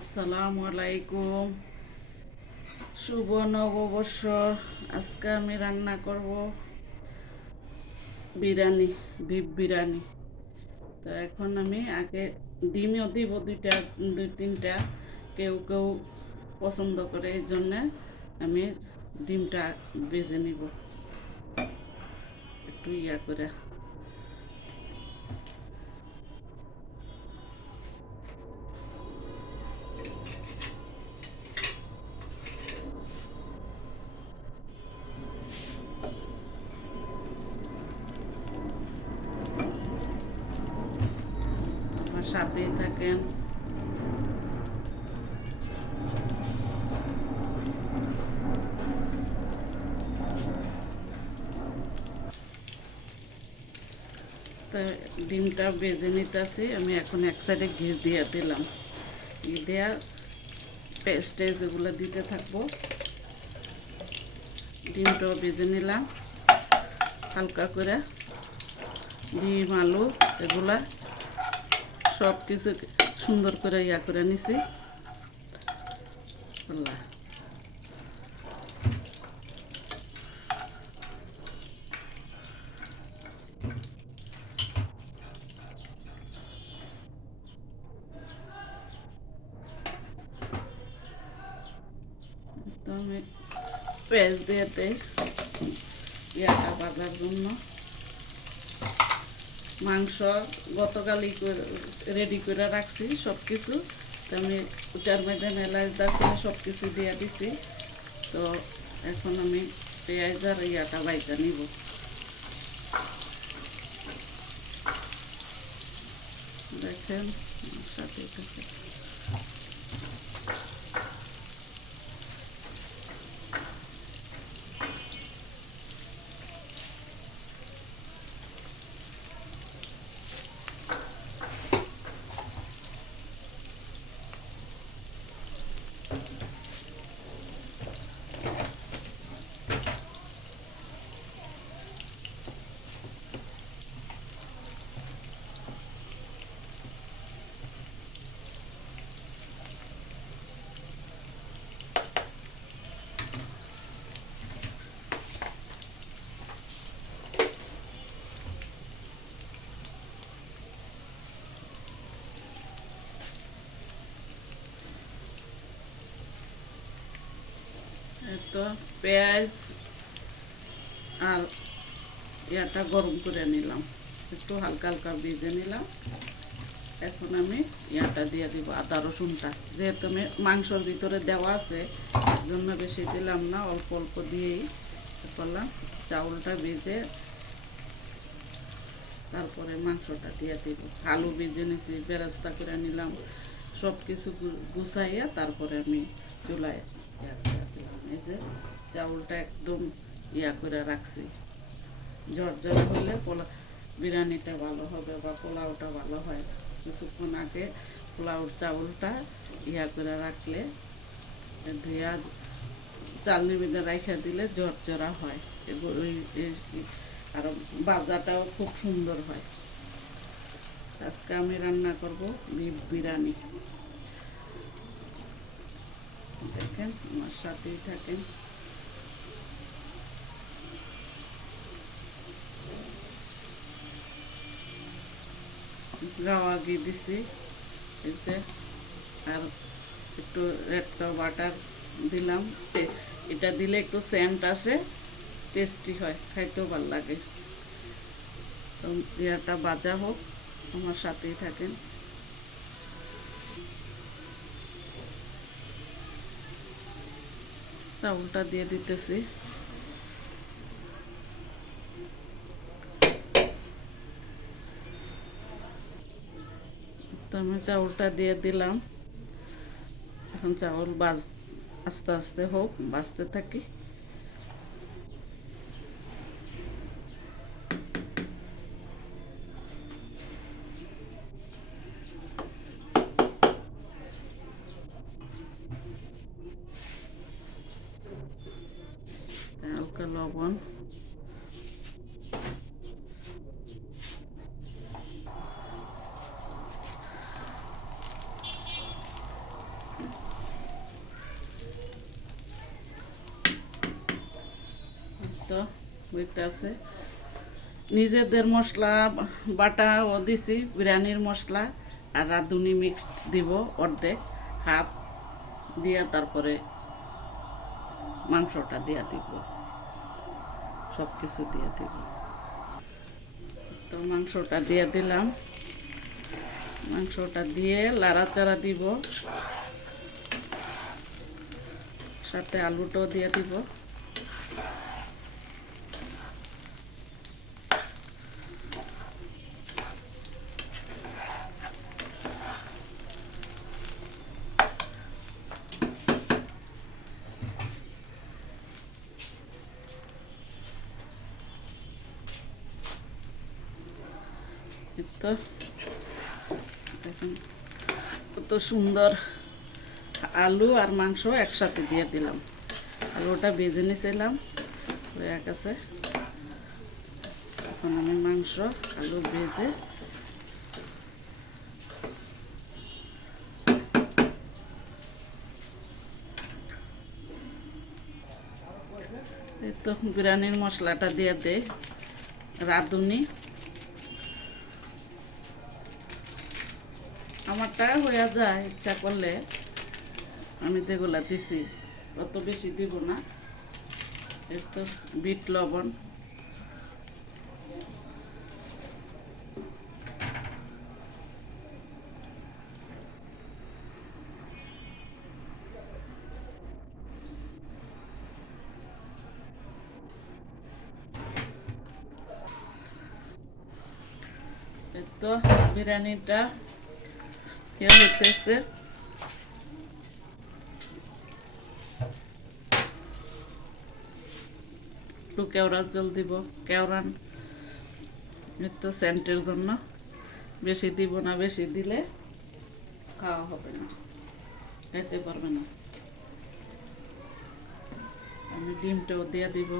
আসসালামু আলাইকুম। শুভ নববর্ষর। আজকে আমি রান্না করব বিরিয়ানি, বিফ বিরিয়ানি। তো এখন আমি আগে ডিমও দিব দুই তিনটা, কেউ কেউ পছন্দ করে, এই জন্যে আমি ডিমটা ভেজে নিব একটু করে। আমার সাথেই থাকেন। তো ডিমটা ভেজে নিতেছি আমি। এখন এক সাইডে ঘি দিয়ে দিলাম। ঘি দেওয়া পেস্ট এগুলো দিতে থাকবো। ডিমটাও ভেজে নিলাম হালকা করে। ডিম, আলু এগুলা সব কিছু সুন্দর করে করে নিছি। তো আমি পেঁয়াজ দিয়েতে বাজার জন্য মাংস গতকালই রেডি করে রাখছি সব কিছু। তো আমি ওটার মধ্যে এলাচ দারচিনি সব কিছু দিয়ে দিছি। তো এখন আমি পেঁয়াজ আর বাইটা নিব। দেখেন সাথে থাকে। তো পেঁয়াজ আর গরম করে নিলাম, একটু হালকা হালকা ভেজে নিলাম। এখন আমি দিয়ে দিব আদা রসুনটা, যেহেতু আমি মাংসর ভিতরে দেওয়া আছে জন্য বেশি দিলাম না, অল্প অল্প দিয়েই করলাম। চাউলটা ভেজে তারপরে মাংসটা দিয়ে দিব। আলু ভেজে নিছি, বেরেস্তা করে নিলাম, সব কিছু গুছাইয়া তারপরে আমি চুলায় দিলাম। এই যে চাউলটা একদম করে রাখছি। ঝরঝরে হলে বিরিয়ানিটা ভালো হবে বা পোলাওটা ভালো হয়। কিছুক্ষণ আগে পোলাওর চাউলটা করে রাখলে, ধুয়া চালনির মধ্যে রাখা দিলে ঝরঝরা হয়, আর বাজাটাও খুব সুন্দর হয়। আজকে আমি রান্না করব বিফ বিরিয়ানি। দেখেন আমার সাথেই থাকেন। গাওয়া ঘি দিছি, আর একটু রেড বাটার দিলাম। এটা দিলে একটু সেন্ট আসে, টেস্টি হয়, খাইতেও ভালো লাগে। তো ভাজা হোক, আমার সাথেই থাকেন। চাউলটা দিয়ে দিতেছি। তো আমি চাউলটা দিয়ে দিলাম। এখন চাউল আস্তে আস্তে হোক, বাজতে থাকি। হালকা লবণ, তো হইতেছে নিজেদের মশলা বাটাও দিছি, বিরিয়ানির মশলা আর রাঁধুনি মিক্সড দিব অর্ধেক হাফ দিয়ে, তারপরে মাংসটা দিয়ে দিব, সব কিছু দিয়ে দিব। তো মাংসটা দিয়ে দিলাম, মাংসটা দিয়ে লাড়াচাড়া দিব, সাথে আলুটাও দিয়ে দিব। তো দেখুন কত সুন্দর আলু আর মাংস একসাথে দিয়ে দিলাম। আলুটা ভেজে নিয়েছিলাম, হয়ে গেছে। এখন আমি মাংস আলু ভেজে এই তো বিরিয়ানির মশলাটা দিয়ে দেই, রাঁধুনি। আমারটা হয়ে যায়, ইচ্ছা করলে আমি যেগুলা দিছি অত বেশি দিব না। এই তো বিট লবণ, এই তো বিরিয়ানিটা হইতেছে। একটু কেওড়ার জল দিব, কেওড়ান একটু সেন্টের জন্য। বেশি দিব না, বেশি দিলে খাওয়া হবে না, খাইতে পারবে না। আমি ডিমটাও দিয়ে দিব।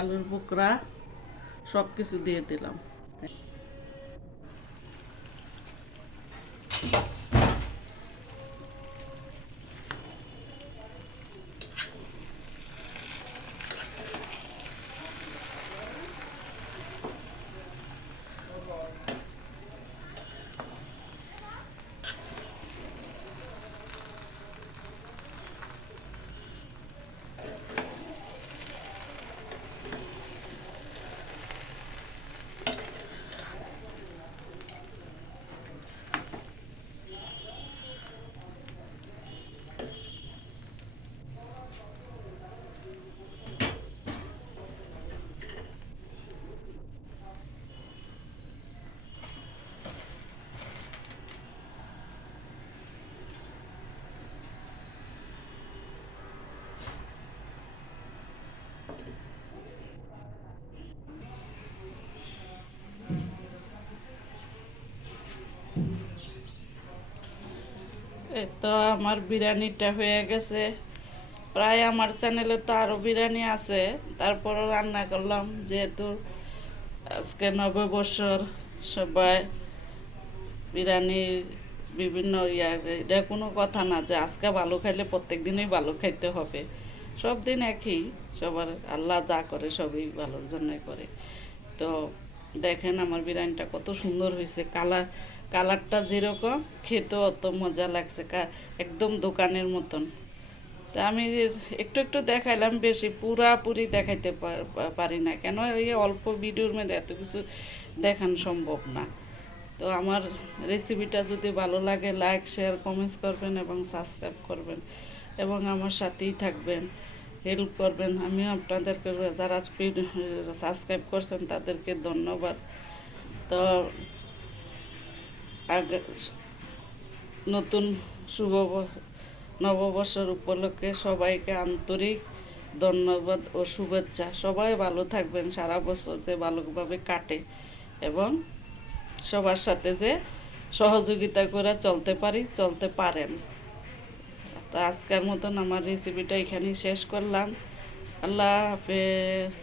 আলুর বোকরা সব কিছু দিয়ে দিলাম। এই তো আমার বিরিয়ানিটা হয়ে গেছে প্রায়। আমার চ্যানেলে তো আরও বিরিয়ানি আছে, তারপরও রান্না করলাম, যেহেতু আজকে নববর্ষর, সবাই বিরিয়ানি বিভিন্ন এটা কোনো কথা না যে আজকে ভালো খাইলে প্রত্যেক দিনই ভালো খাইতে হবে। সব দিন একই, সবার আল্লাহ যা করে সবই ভালোর জন্যই করে। তো দেখেন আমার বিরিয়ানিটা কত সুন্দর হয়েছে, কালারটা যেরকম খেতে অত মজা লাগছে, একদম দোকানের মতন। তা আমি একটু একটু দেখাইলাম, বেশি পুরাপুরি দেখাইতে পারি না, কেন এই অল্প ভিডিওর মধ্যে এত কিছু দেখান সম্ভব না। তো আমার রেসিপিটা যদি ভালো লাগে, লাইক শেয়ার কমেন্টস করবেন এবং সাবস্ক্রাইব করবেন এবং আমার সাথেই থাকবেন, হেল্প করবেন। আমিও আপনাদেরকে, যারা সাবস্ক্রাইব করছেন তাদেরকে ধন্যবাদ। তো আগে নতুন শুভ নববর্ষের উপলক্ষে সবাইকে আন্তরিক ধন্যবাদ ও শুভেচ্ছা। সবাই ভালো থাকবেন, সারা বছর যে ভালোভাবে কাটে এবং সবার সাথে যে সহযোগিতা করে চলতে পারেন। তো আজকের মতন আমার রেসিপিটা এখানেই শেষ করলাম। আল্লাহ হাফেজ।